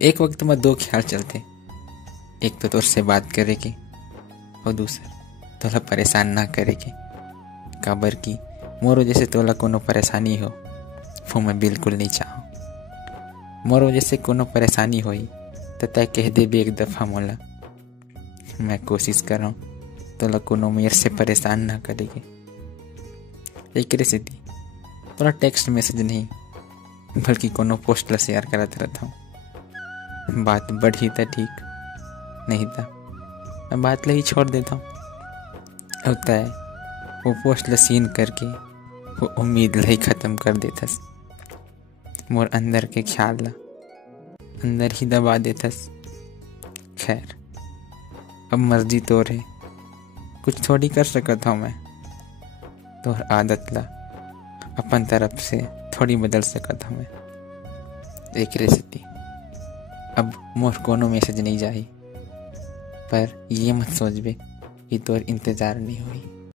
एक वक्त में दो ख्याल चलते, एक तो तुझसे बात करे के और दूसर तोला परेशान ना करे के। काबर की मोर वजह से तोला कोनो परेशानी हो वो मैं बिल्कुल नहीं चाहूँ। मोर वजह से कोनो परेशानी होई तो तय कह दे भी एक दफ़ा मोला। मैं कोशिश कर रहा हूँ तोला कोनो मेरे से परेशान ना करेगे। एक रेसिपी तोला टेक्स्ट मैसेज नहीं बल्कि कोनो पोस्ट ला शेयर करत रहता हूँ। बात बढ़ी तो ठीक, नहीं तो मैं बात ले ही छोड़ देता हूँ। होता है वो पोस्ट ला सीन करके वो उम्मीद ला ही ख़त्म कर देथस। मोर अंदर के ख्याल ला अंदर ही दबा देथस। खैर अब मर्जी तोर है, कुछ थोड़ी कर सकत हूँ मैं। तोर आदत ला अपन तरफ से थोड़ी बदल सकत हूँ मैं। एक रेसिपी अब मोर कोनो मैसेज नहीं जाही, पर ये मत सोचबे कि तोर इंतज़ार नहीं हुई।